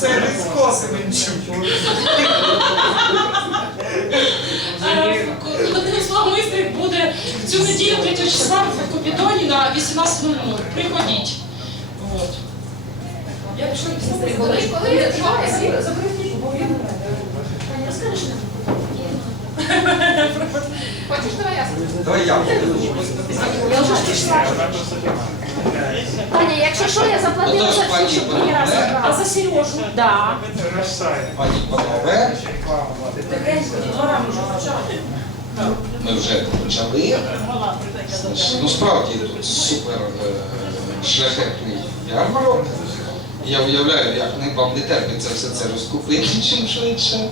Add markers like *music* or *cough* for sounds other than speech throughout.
Це Грицько Семенчук. Е, Один славмисник буде в цю неділю 3 числа в Купідоні на 18.00. Приходіть. От. Я пішла після Коли, Хочеш, давай я. Давай я. Таня, якщо що, я заплатила за все, щоб мені раз забрали. А за Сережу? Да. Пані панове, ми вже почали. Ну справді тут супер е, шляхетний ярмарок. Я уявляю, як не- вам не терпиться все це розкупити *laughs* чим швидше.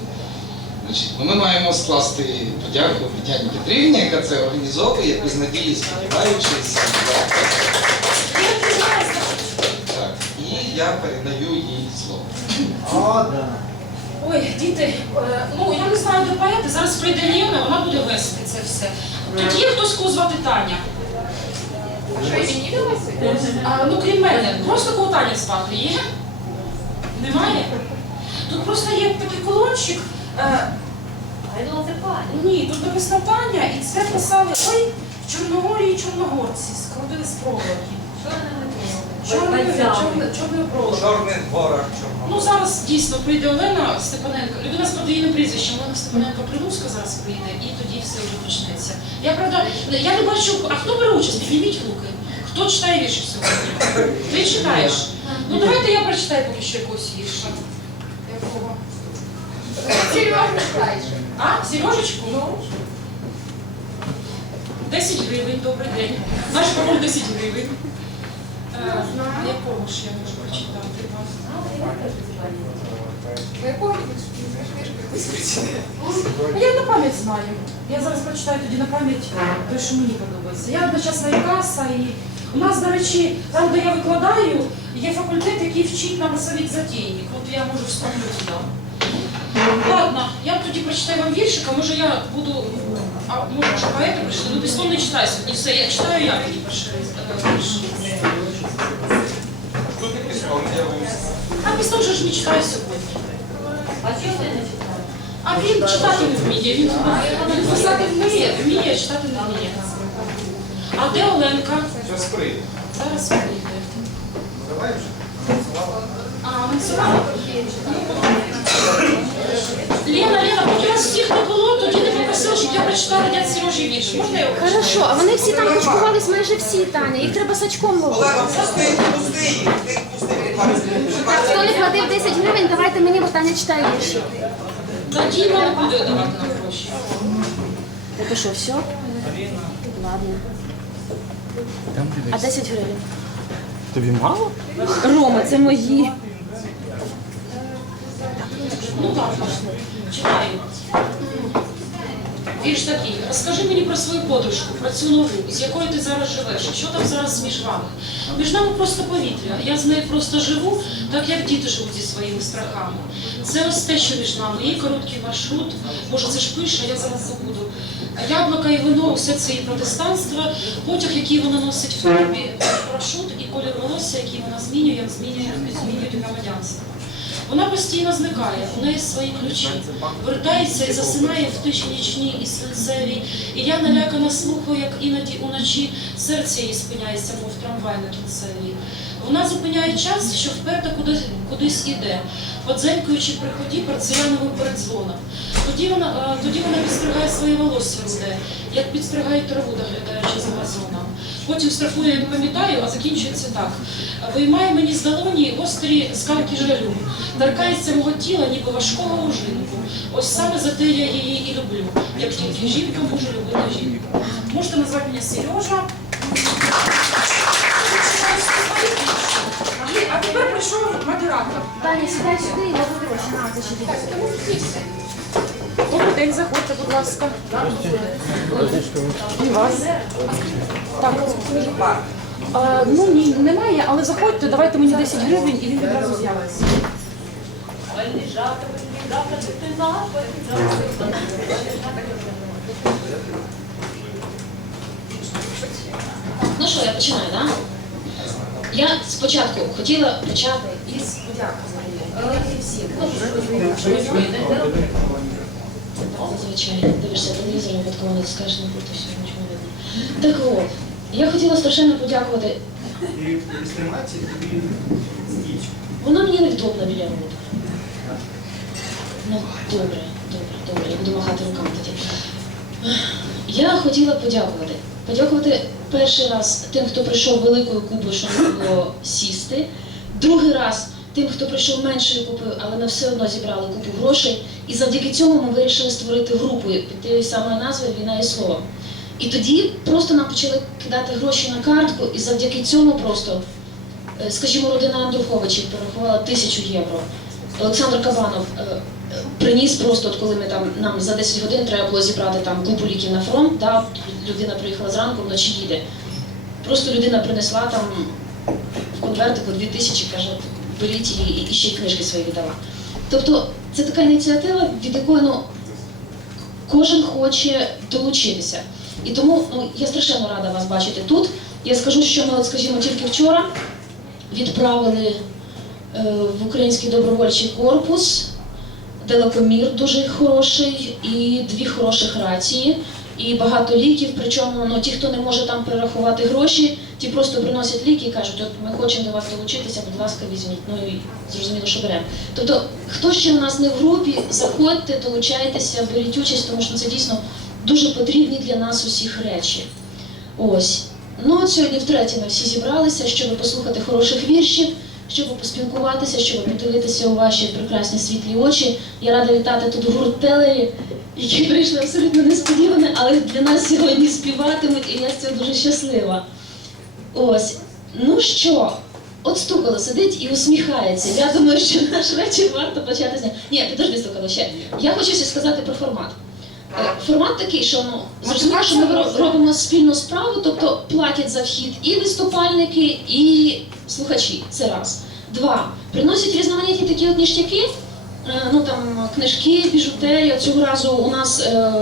Значить, ну, ми маємо скласти подяку Тетяні Петрівні, яка це організовує, якось надії, сподіваючись. Передаю їй слово. Ой, діти, е, ну я не знаю, де поети. Зараз прийде Лена, вона буде вести це все. Тут є хтось, кого звати Таня. А що, і мені? А, ну, крім мене, просто кого Таня звати є? Немає? Тут просто є такий колончик. Е, Я думала, це пані. ні, тут написано Таня, і це писали ой, в Чорногорії і чорногорці, скрутили з проволоки. Чорною чорною- чорною проволокою. Чорний дворах чорного. Ну зараз дійсно прийде Олена Степаненко. Людина з подвійним прізвищем, Олена Степаненко Прилуцька зараз прийде, і тоді все вже почнеться. Я правда, я не бачу, а хто бере участь? Підніміть руки. Хто читає вірші сьогодні? Ти читаєш? Ну давайте я прочитаю поки що якогось вірша. Якого? Серйозно? А, Сережечку? Ну. 10 гривень, добрий день. Наш пароль 10 гривень. Е, якого ж я можу прочитати Я на пам'ять знаю. Я зараз прочитаю тоді на пам'ять те, що мені подобається. Я одночасна і каса, і у нас, до речі, там, де я викладаю, є факультет, який вчить на масовік затійник. От я можу вступити туди. Ладно, я тоді прочитаю вам віршик, а може я буду. А може вже поети прийшли? Ну пістон не читаю сьогодні. Все, я читаю я тоді перший е, вірш. Тут і піском, я вам А пістон же ж не читаю сьогодні. А чого ти не читаєш? А він читати не вміє. Він, він писати вміє, вміє, а читати не вміє. А де Оленка? Щось прийде. Зараз прийде. Давай вже. А, Мансурова? Лена, Лена, поки вас всіх не було, тоді не попросила, щоб я прочитала дядь Сережі вірш. Можна я його? Хорошо, а вони всі там кучкувались майже всі, Таня. Їх треба сачком ловити. Олена, пусти, пусти їх, ти пусти, хто не платив 10 гривень, давайте мені, Таня читає вірші. Тоді вона буде давати нам гроші. Это що, все? Ладно. А 10 гривень? Тобі мало? Рома, це мої. Ну так, читаю. Вірш такий. Розкажи мені про свою подружку, про цю нову, з якою ти зараз живеш. Що там зараз між вами? Між нами просто повітря. Я з нею просто живу, так як діти живуть зі своїми страхами. Це ось те, що між нами. Її короткий маршрут. Може, це ж пише, я зараз забуду. Яблука і вино, все це її протестанство, потяг, який вона носить в тобі, парашут і колір волосся, який вона змінює, як змінює, змінює громадянство. Вона постійно зникає, у неї свої ключі, вертається і засинає в тиші нічній і свинцевій. І я налякана слухаю, як іноді уночі серце її спиняється, мов трамвай на кінцевій. Вона зупиняє час, що вперто кудись, кудись іде, подзенькуючи при ході порцеляновим передзвоном. Тоді вона, е, тоді вона підстригає своє волосся руде, як підстригають траву, доглядаючи за газоном. Потім страфує, я не пам'ятаю, а закінчується так. Виймає мені з долоні гострі скалки жалю, торкається мого тіла, ніби важкого ужинку. Ось саме за те я її і люблю, як тільки жінка може любити жінку. Можете назвати мене Сережа. А тепер прийшов модератор. Таня, сідай сюди і лови гроші. На, це ще. Добрий день, заходьте, будь ласка. І вас. Так. А, ну ні, немає, але заходьте, давайте мені 10 гривень і він відразу з'явиться. Ну що, я починаю, так? Да? Я спочатку хотіла почати із подяки взагалі. Звичайно, дивишся телевізор, випадково не скажеш не не видно. Так от, я хотіла страшенно подякувати. Вона мені невдобна біля роботи. Ну, добре, добре, добре, я буду махати руками тоді. Я хотіла подякувати. Подякувати перший раз тим, хто прийшов великою купою, що не було сісти. Другий раз тим, хто прийшов меншою купою, але на все одно зібрали купу грошей. І завдяки цьому ми вирішили створити групу під тією самою назвою Війна і слово. І тоді просто нам почали кидати гроші на картку, і завдяки цьому просто Е, Скажімо, родина Андруховичів порахувала тисячу євро. Олександр Кабанов е, приніс просто, от коли ми там нам за 10 годин треба було зібрати там купу ліків на фронт. Да, людина приїхала зранку, вночі їде. Просто людина принесла там в конвертику 2 тисячі, каже, беріть і, і ще й книжки свої віддала. Тобто це така ініціатива, від якої ну, кожен хоче долучитися. І тому ну, я страшенно рада вас бачити тут. Я скажу, що ми, от, скажімо, тільки вчора відправили е, в український добровольчий корпус телекомір дуже хороший і дві хороших рації, і багато ліків. Причому ну, ті, хто не може там перерахувати гроші, ті просто приносять ліки і кажуть, от ми хочемо до вас долучитися, будь ласка, візьміть. Ну і зрозуміло, що беремо. Тобто, хто ще у нас не в групі, заходьте, долучайтеся, беріть участь, тому що це дійсно дуже потрібні для нас усіх речі. Ось. Ну от сьогодні втретє ми всі зібралися, щоб послухати хороших віршів, щоб поспілкуватися, щоб подивитися у ваші прекрасні світлі очі. Я рада вітати тут гурт Телері, які прийшли абсолютно несподівано, але для нас сьогодні співатимуть, і я з цього дуже щаслива. Ось. Ну що, от стукало сидить і усміхається. Я думаю, що наш вечір варто почати з нього. Ні, підожди, стукало ще. Я хочу ще сказати про формат. Формат такий, що ну зрозуміло, що ми робимо спільну справу, тобто платять за вхід і виступальники, і слухачі. Це раз. Два. Приносять різноманітні такі от ніштяки. е, Ну там книжки, біжутерія. Цього разу у нас е,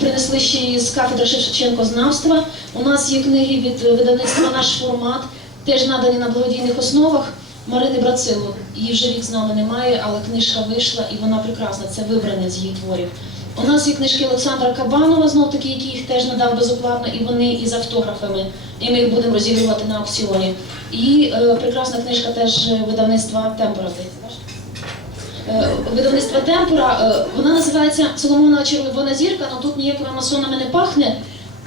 принесли ще із кафедри Шевченко-знавства. У нас є книги від видавництва наш формат, теж надані на благодійних основах. Марини Брацило. Її вже рік з нами немає, але книжка вийшла і вона прекрасна. Це вибране з її творів. У нас є книжки Олександра Кабанова, знов таки, який їх теж надав безоплатно, і вони із автографами. І ми їх будемо розігрувати на аукціоні. І е, прекрасна книжка теж е, видавництва Темпора. Е, Видавництва Темпора, е, вона називається Соломонова червона зірка, але тут ніякими масонами не пахне.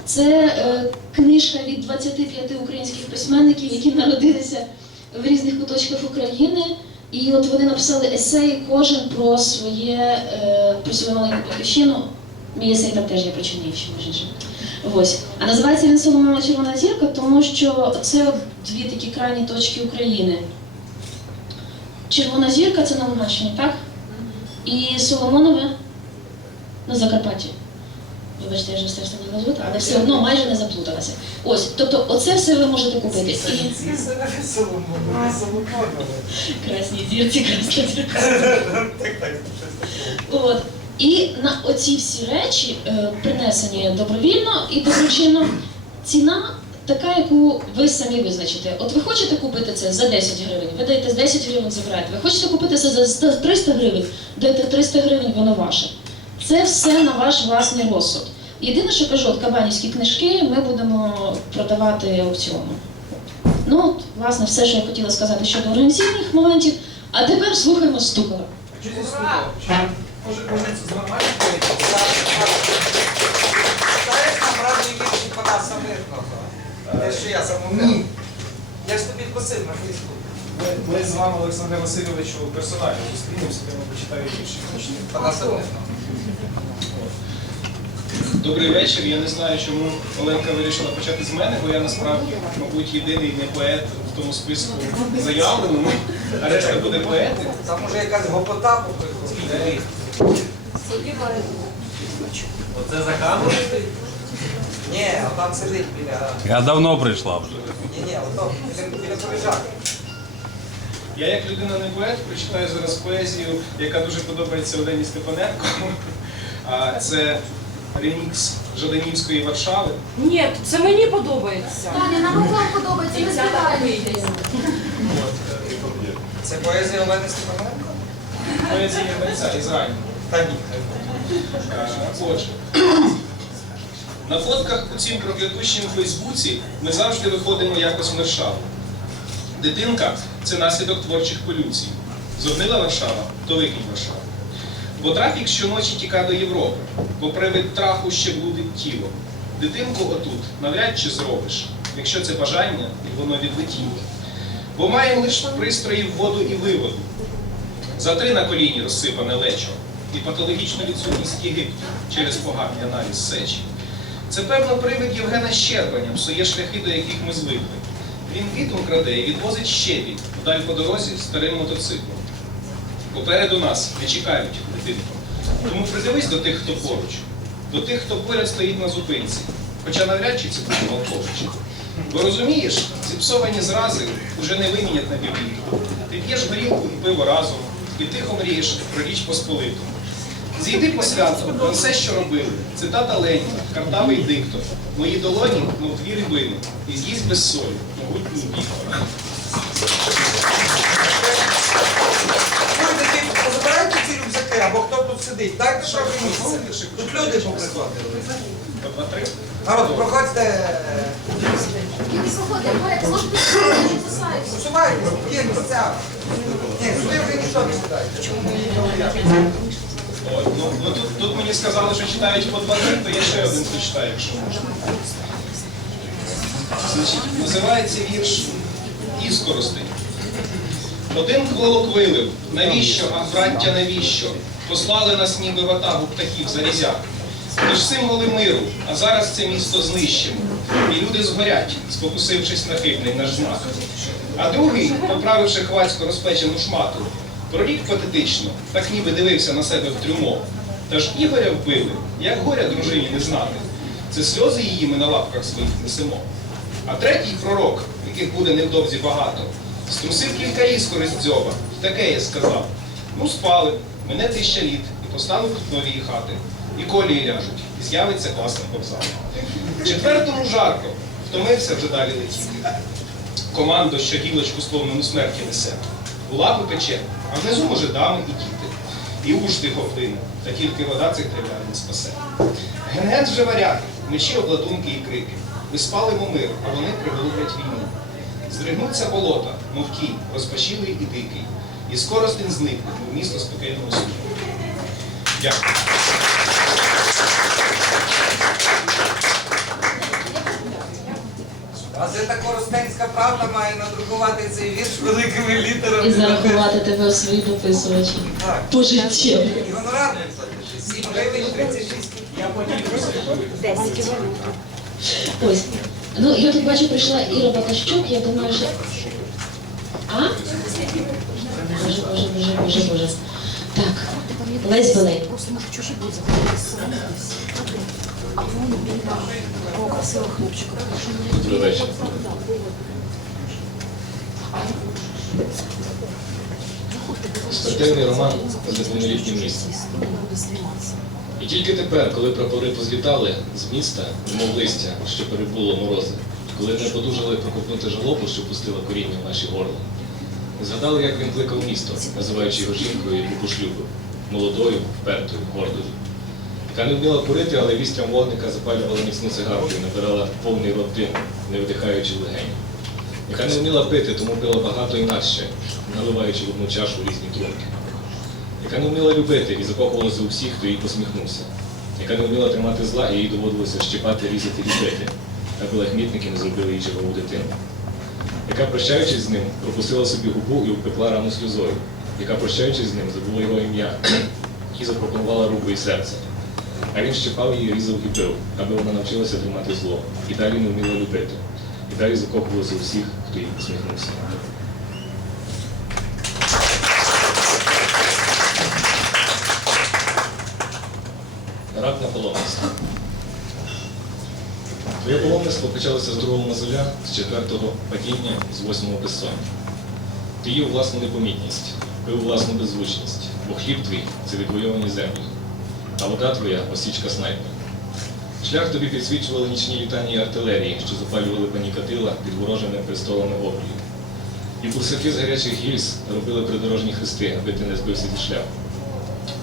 Це е, книжка від 25 українських письменників, які народилися в різних куточках України. І от вони написали есеї кожен про своє е, про свою маленьку батьківщину. Мій есей там теж є про між іншим. Ось. А називається він Соломонова червона зірка, тому що це от дві такі крайні точки України. Червона зірка це на Луганщині, так? І Соломонове на Закарпатті. Вибачте, я вже все встигла назвати, але все одно майже не заплуталася. Ось, тобто, оце все ви можете купити. І красні зірці, красна зірка. *laughs* От. І на оці всі речі, е, принесені добровільно і доброчинно, ціна така, яку ви самі визначите. От ви хочете купити це за 10 гривень, ви даєте з 10 гривень, забираєте. Ви хочете купити це за 300 гривень, даєте 300 гривень, воно ваше. Це все на ваш власний розсуд. Єдине, що кажу, от кабанівські книжки ми будемо продавати аукціоном. Ну, от, власне, все, що я хотіла сказати щодо організаційних моментів. А тепер слухаємо стукала. Може, може це нормально Знаєш, нам разні вірші пана Самирного. Те, що я. Я ж тобі просив на Фейсбук. Ми, ми з вами, Олександр Васильович, персонально зустрінемося, я вам почитаю більше. Пана Самирного. Добрий вечір. Я не знаю, чому Оленка вирішила почати з мене, бо я насправді, мабуть, єдиний не поет в тому списку заявленому, а решта буде поети. Там може якась гопота поприходить. Оце за камерою. Ні, а там сидить біля. Я давно прийшла вже. Ні, ні, ото біля, біля. Я як людина не поет прочитаю зараз поезію, яка дуже подобається Олені Степаненко. А Це ремікс Жаданівської Варшави. Ні, це мені подобається. Таня, нам вам подобається, ми співаємо. Це поезія Олени Степаненко? Поезія митця Ізраїлю. Та ні. Е, Отже, на фотках у цім проклятущім Фейсбуці ми завжди виходимо якось мершаво. Дитинка це наслідок творчих полюцій. Зогнила Варшава, то викинь Варшаву. Бо трафік щоночі тіка до Європи, бо привид траху ще блудить тіло. Дитинку отут навряд чи зробиш, якщо це бажання і воно відлетіло. Бо маємо лише пристрої в воду і виводу. За три на коліні розсипане лечо і патологічну відсутність Єгипту через поганий аналіз сечі. Це певно привид Євгена Щербаня, псує шляхи, до яких ми звикли. Він вітром краде і відвозить щебінь вдаль по дорозі старим мотоциклом. Попереду нас не чекають дитинко. Тому придивись до тих, хто поруч, до тих, хто поряд стоїть на зупинці. Хоча навряд чи це буде Малкович. Бо розумієш, зіпсовані зрази вже не вимінять на біблійку. Ти п'єш горілку і пиво разом, і тихо мрієш про річ Посполиту. Зійди по святу, про все, що робили. Цитата Леніна, картавий диктор. Мої долоні, мов дві рибини, і з'їсть без солі, могутній Віктора. Або хто тут сидить. Дайте трохи місце. Тут люди поприходили. По два-три. Народ, проходьте. Усувайтесь, є місця. Ні, сюди вже ніхто не сідає. Ну, ну тут, тут мені сказали, що читають по два то я ще один почитаю, якщо можна. Значить, називається вірш Іскоростей. Один кволок вилив. Навіщо, а браття, навіщо? Послали нас ніби ватагу птахів зарізяк. Ми ж символи миру, а зараз це місто знищимо. І люди згорять, спокусившись на хибний наш знак. А другий, поправивши хвацько розпечену шмату, прорік патетично, так ніби дивився на себе в трюмо. Та ж Ігоря вбили, як горя дружині не знати. Це сльози її ми на лапках своїх несемо. А третій пророк, яких буде невдовзі багато, струсив кілька іскор із дзьоба, таке я сказав. Ну, спали, мене тисяча літ, і постануть нові хати, і колії ляжуть, і з'явиться класний вокзал. Четвертому жарко, втомився вже далі летіти. Командо, що гілочку сповнену смерті несе. У лапи пече, а внизу, може, дами і діти. І уж тихо та тільки вода цих тревлян не спасе. Ген-ген вже варяги, мечі, обладунки і крики. Ми спалимо мир, а вони приголублять війну. Здригнуться болота, мов кінь, розпашілий і дикий. І скоро стін зникне, мов місто спокійного сну. Дякую. Газета Коростенська правда має надрукувати цей вірш великими літерами. І зарахувати тебе у свої дописувачі. Так. Пожиттєво. І гонорар не платити. 7 гривень 36 Я поділюся. Ось. Ну, я тут бачу, прийшла Іра Батащук, я думаю, що. А? Боже, боже, боже. Так. Лесь Белей. Просто може чужі будуть заходити. А вон біля такого красивого хлопчика. Добрий вечір. Спортивний роман з неповнолітнім містом. І тільки тепер, коли прапори позлітали з міста, немов листя, що перебуло морози, коли не подужали проковтнути жалобу, що пустила коріння в наші горла, згадали, як він кликав місто, називаючи його жінкою, яку пошлюбив, молодою, впертою, гордою, яка не вміла курити, але вістрям вогника запалювала міцну цигарку і набирала повний рот диму, не видихаючи легені яка не вміла пити, тому пила багато інакше, наливаючи в одну чашу різні трунки, яка не вміла любити і закохувалася у всіх, хто їй посміхнувся, яка не вміла тримати зла, і їй доводилося щипати, різати і бити, аби лахмітники не зробили їй чергову дитину, яка, прощаючись з ним, пропустила собі губу і впекла рану сльозою, яка, прощаючись з ним, забула його ім'я і запропонувала руку і серце. А він щепав її, різав і бив, аби вона навчилася тримати зло, і далі не вміла любити. І далі закохувалася у всіх, хто їй посміхнувся. Рак на паломництво. Твоє паломництво почалося з другого мозоля, з четвертого падіння, з восьмого безсоння. Ти їв власну непомітність, пив власну беззвучність, бо хліб твій це відвойовані землі, а вода твоя осічка снайпера. Шлях тобі підсвічували нічні літання артилерії, що запалювали панікатила під ворожими престолами обрію. І бурсаки з гарячих гільз робили придорожні хрести, аби ти не збився зі шляху.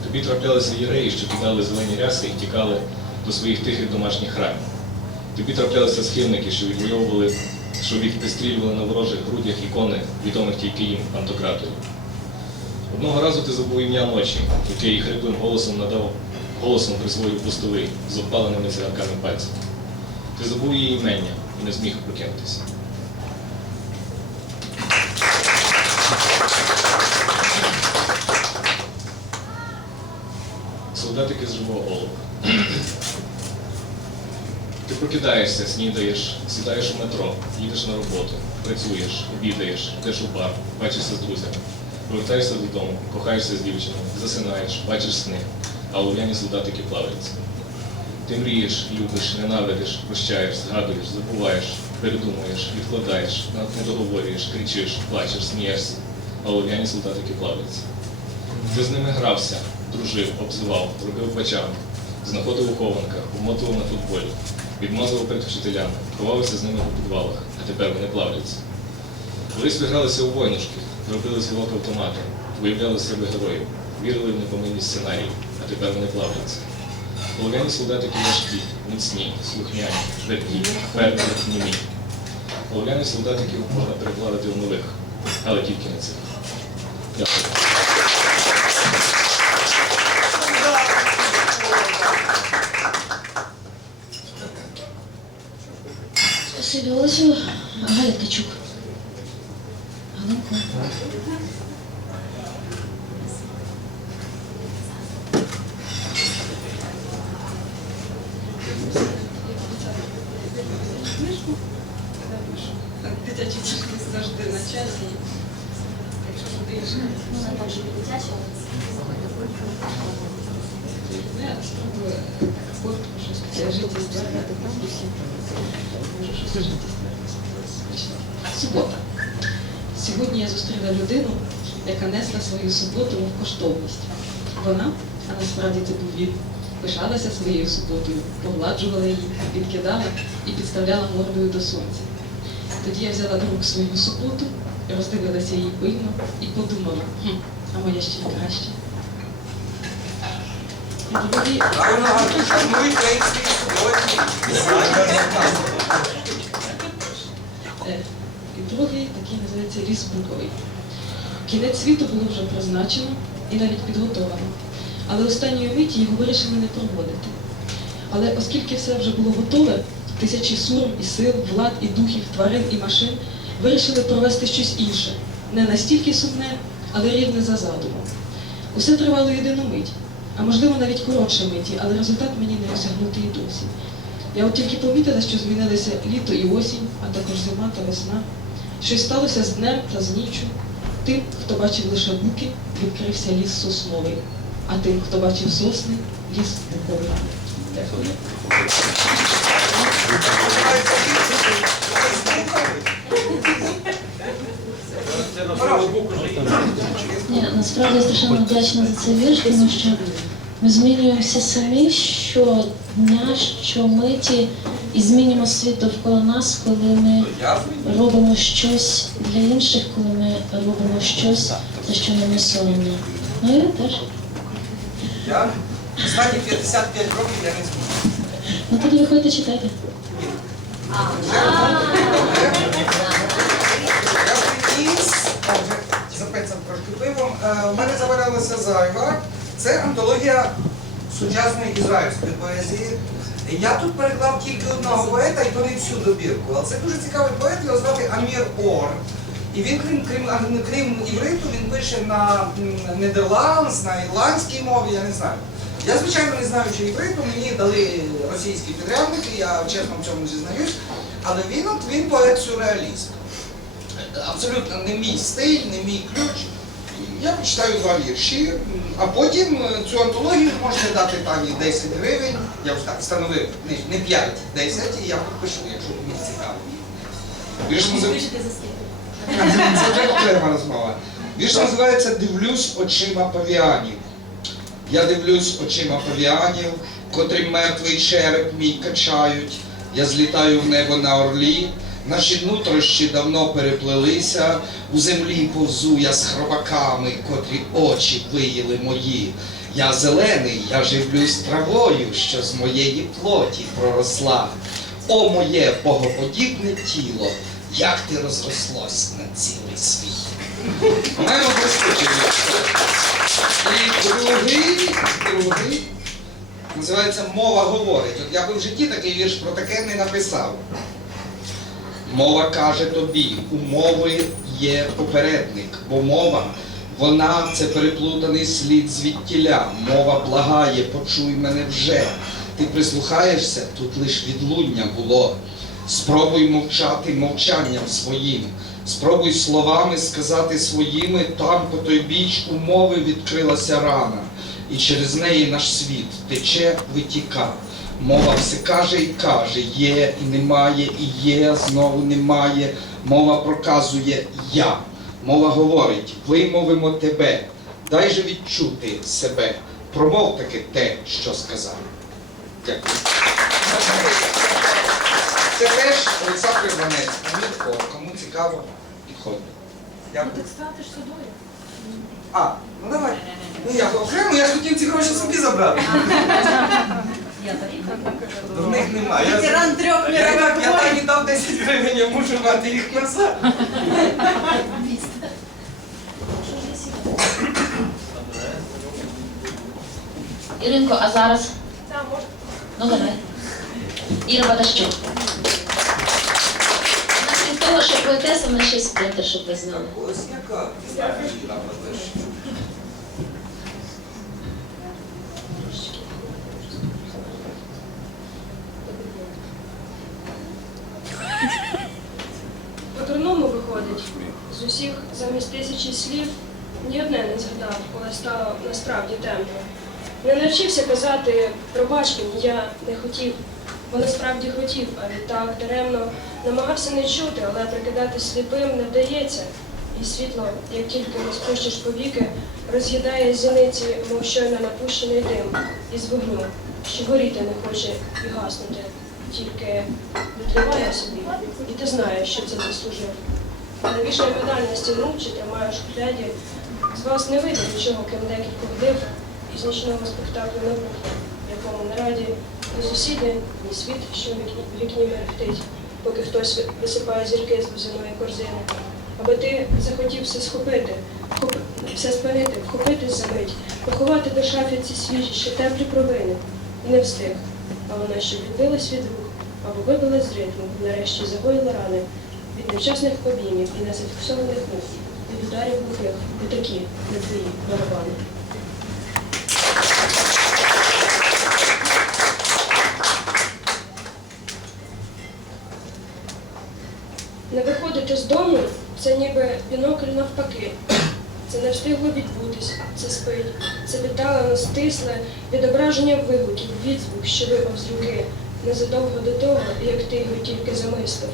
Тобі траплялися єреї, що кидали зелені ряси і тікали до своїх тихих домашніх храмів. Тобі траплялися схильники, що відвоювали, що відстрілювали на ворожих грудях ікони, відомих тільки їм, антократові. Одного разу ти забув ім'я ночі, яке їй хриплим голосом надав, голосом присвоїв пустовий з обпаленими цигарками пальців. Ти забув її імення і не зміг прокинутися. Солдатики з живого голоба. Ти прокидаєшся, снідаєш, сідаєш у метро, їдеш на роботу, працюєш, обідаєш, йдеш у бар, бачишся з друзями, повертаєшся додому, кохаєшся з дівчиною, засинаєш, бачиш сни, а олов'яні солдатики плаваються. Ти мрієш, любиш, ненавидиш, прощаєш, згадуєш, забуваєш, передумуєш, відкладаєш, не договорюєш, кричиш, плачеш, смієшся, а олов'яні солдатики плаваються. Ти з ними грався, дружив, обзивав, робив бачами, знаходив у хованках, умотував на футболі, відмазував перед вчителями, ховався з ними у підвалах, а тепер вони плавляться. Колись ви гралися у войнушки, робили звілок автомати, виявляли з себе героїв, вірили в непомильні сценарії, а тепер вони плавляться. Полов'яні солдатики важкі, міцні, слухняні, тверді, впевнені, німі. Полов'яні солдатиків можна переплавити в нових, але тільки не цих. Дякую. Спасибі, Олесю. Галя Ткачук. Галинко. Дитячі книжки завжди на часі. Якщо туди ж Ну, не так же дитяча. не я спробую Субота. Сьогодні я зустріла людину, яка несла свою суботу в коштовність. Вона, а насправді це був він, пишалася своєю суботою, погладжувала її, підкидала і підставляла мордою до сонця. Тоді я взяла до рук свою суботу, роздивилася її пильно і подумала, хм, а моя ще й краще. І другий такий називається ліс буковий. Кінець світу було вже призначено і навіть підготовлено. Але останньої миті його вирішили не проводити. Але оскільки все вже було готове, тисячі сурм і сил, влад і духів, тварин і машин вирішили провести щось інше, не настільки сумне, але рівне за задумом. Усе тривало єдину мить, а можливо навіть коротше миті, але результат мені не осягнути і досі. Я от тільки помітила, що змінилися літо і осінь, а також зима та весна. Щось сталося з днем та з ніччю. Тим, хто бачив лише буки, відкрився ліс сосновий, а тим, хто бачив сосни, ліс буковий. Дякую. Ні, насправді я страшенно вдячна за цей вірш, тому що ми змінюємося самі щодня, щомиті і змінюємо світ довкола нас, коли ми робимо щось для інших, коли ми робимо щось, за що нам не соромно. Ну і ви теж. Я останні 55 років я не зміг. Ну тоді виходьте читайте. Я приніс, запецям трошки пивом. Е, У мене завалялася зайва. Це антологія сучасної ізраїльської поезії. Я тут переклав тільки одного поета, і то не всю добірку. Але це дуже цікавий поет, його звати Амір Ор. І він, крім, крім, крім івриту, він пише на м, на ірландській мові, я не знаю. Я, звичайно, не знаю, чи івриту, мені дали російські підрядники, я чесно в цьому зізнаюсь. Але він, от, він поет-сюрреаліст абсолютно не мій стиль, не мій ключ. Я почитаю два вірші, а потім е, цю антологію можете дати пані 10 гривень. Я вже так встановив, не, не 5, 10, і я підпишу, якщо мені цікаво. Вірш називається... *laughs* Це вже окрема розмова. Вірш називається Дивлюсь очима павіанів. Я дивлюсь очима павіанів, котрі мертвий череп мій качають. Я злітаю в небо на орлі, Наші нутрощі давно переплелися, у землі повзу я з хробаками, котрі очі виїли мої. Я зелений, я живлюсь травою, що з моєї плоті проросла. О моє богоподібне тіло, як ти розрослось на цілий світ. У мене. І другий, другий називається Мова говорить. От я би в житті такий вірш про таке не написав. Мова каже тобі, у мови є попередник, бо мова, вона це переплутаний слід звідтіля. Мова благає, почуй мене вже. Ти прислухаєшся, тут лиш відлуння було. Спробуй мовчати мовчанням своїм. Спробуй словами сказати своїми, там по той біч у мови відкрилася рана, і через неї наш світ тече, витіка. Мова все каже і каже, є і немає, і є, знову немає. Мова проказує я. Мова говорить, вимовимо тебе, дай же відчути себе. Промов таки те, що сказав. Дякую. Це теж Олександр Іванець, Мітко, кому цікаво, підходьте. Дякую. Так стати ж судою. А, ну давай. Ну я окремо, я ж хотів ці гроші собі забрати. В них немає. Я, Ветеран трьох я, я, мирових я так і дав 10 гривень, я мушу мати їх назад. Іринко, а зараз? Там можна. Ну давай. Іра Бадащук. Наслід того, що поетеса, мене ще спринтер, щоб ви знали. Ось яка. По-дурному виходить, з усіх замість тисячі слів ні одне не згадав, коли стало насправді темно. Не навчився казати пробач мені, я не хотів, бо насправді хотів, а відтак даремно намагався не чути, але прикидати сліпим не вдається. І світло, як тільки не спущиш повіки, роз'їдає зіниці, мов щойно напущений дим із вогню, що горіти не хоче і гаснути, тільки відливає собі, і ти знаєш, що це заслужив. Навішай медаль на стіну, чи тримаєш в гляді, з вас не вийде нічого, крім декількох див із нічного спектаклю на вухо, в якому не раді ні сусіди, ні світ, що в вікні, мерехтить, поки хтось висипає зірки з возяної корзини. Аби ти захотів все схопити, вхоп- все спинити, вхопитись за мить, поховати до шафи ці свіжі, ще теплі провини. І не встиг. А вона ще відбилась від рук, або вибилась з ритму, нарешті загоїла рани від невчасних обіймів і незафіксованих мух, від ударів глухих, і такі, не твої барабани. Не виходити з дому це ніби бінокль навпаки. Це не встигло відбутись, це спить, це віддалено стисле відображення вигуків, відзвук, що випав з руки, незадовго до того, як ти його тільки замислив.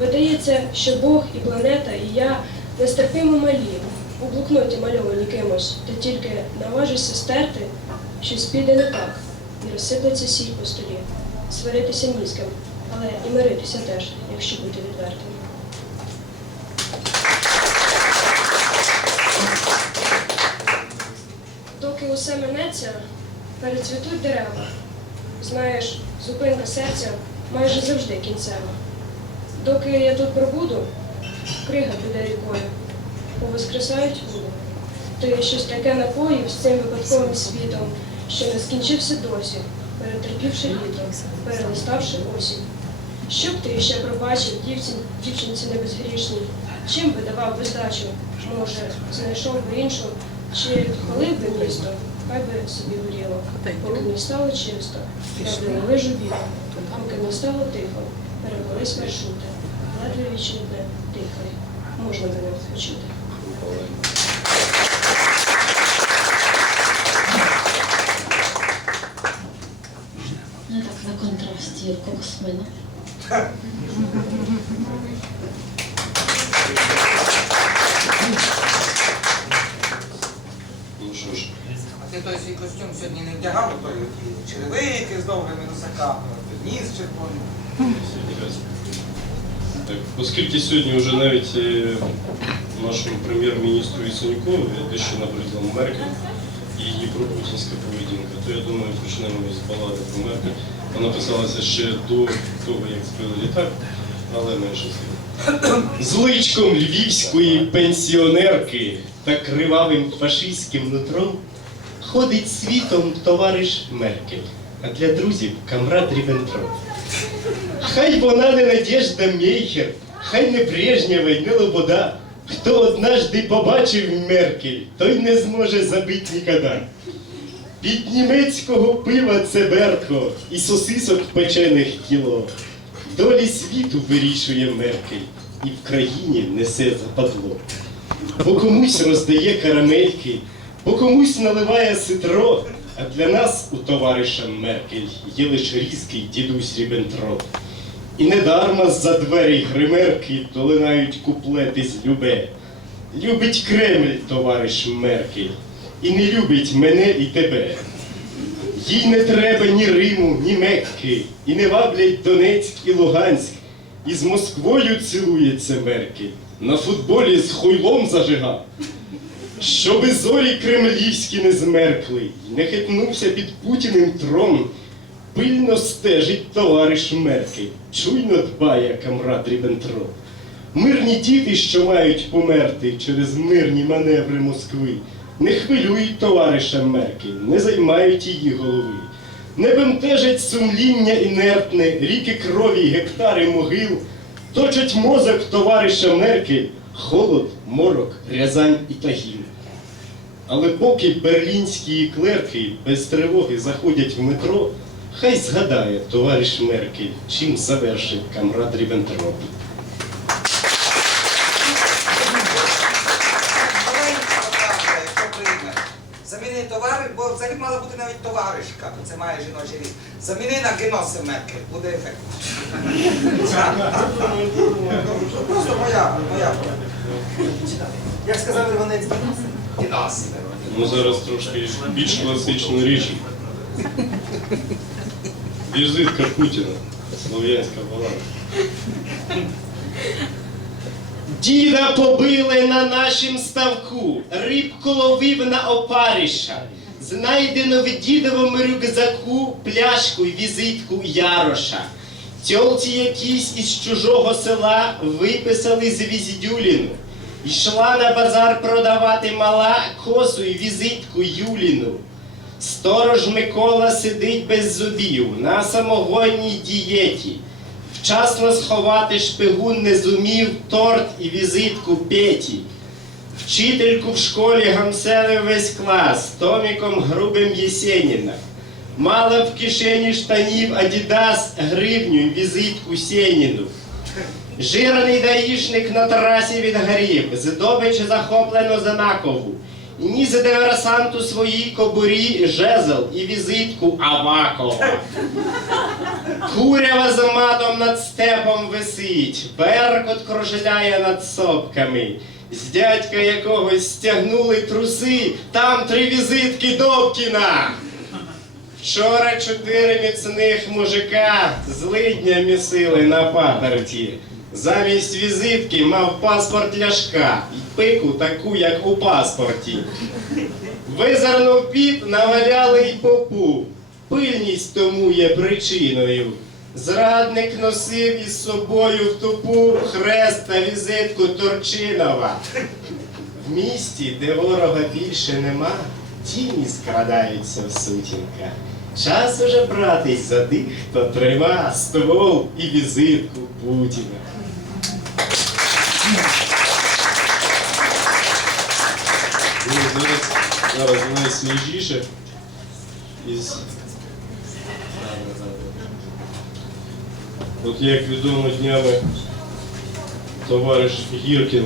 Видається, що Бог і планета, і я нестерпимо малі, у блокноті мальовані кимось, ти тільки наважишся стерти, щось піде не так, і розсиплеться сіль по столі, сваритися ким, але і миритися теж, якщо бути відвертим. Доки усе минеться, перецвітуть дерева. Знаєш, зупинка серця майже завжди кінцева. Доки я тут пробуду, крига піде рікою, повоскресають воду. Ти щось таке напоїв з цим випадковим світом, що не скінчився досі, перетерпівши літо, перелиставши осінь. Що б ти ще пробачив дівчин, дівчинці небезгрішній? Чим би давав би здачу? Може, знайшов би іншу, чи хвалив би місто, хай би собі горіло, поки не стало чисто, правда не лежу біло, поки не стало тихо, перебулись маршрути, ледве відчутне, тихо, можна мене почути. Ну так, на контрасті, Космина. Сьогодні не вдягав, той черевики з довгими носаками, ніс червоний. Так, оскільки сьогодні вже навіть е, нашому прем'єр-міністру Яценюкові дещо набридла Меркель і її пропутінська поведінка, то я думаю, почнемо з балади про Меркель. Вона писалася ще до того, як збили літак, але менше тим. З личком львівської пенсіонерки та кривавим фашистським нутром ходить світом товариш Меркель, а для друзів камрад Ріббентроп. Хай вона не Надежда Мейхер, хай не Брежнєва й не Лобода. Хто однажды побачив Меркель, той не зможе забить ніколи. Від німецького пива цебертко і сосисок печених кіло. Долі світу вирішує Меркель і в країні несе западло. Бо комусь роздає карамельки, бо комусь наливає ситро, а для нас у товариша Меркель є лише різкий дідусь Ріббентроп. І недарма з-за двері гримерки долинають куплети з любе. Любить Кремль, товариш Меркель, і не любить мене і тебе. Їй не треба ні Риму, ні Мекки, і не ваблять Донецьк і Луганськ. І з Москвою цілується Меркель, на футболі з хуйлом зажига. Щоби зорі кремлівські не змеркли, не хитнувся під Путіним трон, пильно стежить товариш Меркель, чуйно дбає камрад Ріббентроп. Мирні діти, що мають померти через мирні маневри Москви, не хвилюють товариша Меркель, не займають її голови. Не бентежить сумління інертне, ріки крові, гектари могил, точать мозок товариша Меркель, холод, морок, Рязань і Тагін. Але поки берлінські клерки без тривоги заходять в метро, хай згадає товариш Меркель, чим завершить камрад прийме. Заміни товари, бо взагалі мала бути навіть товаришка, бо це має жіночий рік. Заміни на геноси Меркель, буде ефект. *laughs* Просто моя, моя. Як сказав Іванець, геноси. Ну зараз трошки більш класичну річ. Візитка Путіна. Слов'янська балада. Діда побили на нашім ставку, рибку ловив на опариша. Знайдено в дідовому рюкзаку пляшку й візитку Яроша. Тьолці якісь із чужого села виписали з Віздюліну. Йшла на базар продавати мала косу й візитку Юліну. Сторож Микола сидить без зубів на самогонній дієті. Вчасно сховати шпигун не зумів торт і візитку Петі. Вчительку в школі гамселив весь клас Томіком грубим Єсеніна. Мала в кишені штанів Адідас гривню візитку Сеніну. Жирний даїшник на трасі відгорів, здобич захоплено Занакову. І ніс диверсант у своїй кобурі жезл і візитку Авакова. Курява за матом над степом висить, беркот кружляє над сопками. З дядька якогось стягнули труси, там три візитки Добкіна. Вчора чотири міцних мужика злидня місили на паперті. Замість візитки мав паспорт ляшка і пику таку, як у паспорті. Визирнув піп, наваляли й попу. Пильність тому є причиною. Зрадник носив із собою в тупу хрест та візитку Турчинова. В місті, де ворога більше нема, тіні скрадаються в сутінках. Час уже братись за тих, хто трима ствол і візитку Путіна. Ну, зараз, найсвіжіше із. От як відомо днями товариш Гіркін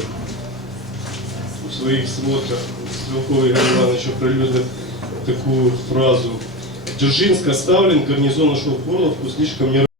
у своїх сводках Стрілковий Іванович оприлюднив таку фразу Дзержинська Сталин гарнизон ушел в Орловку, слишком не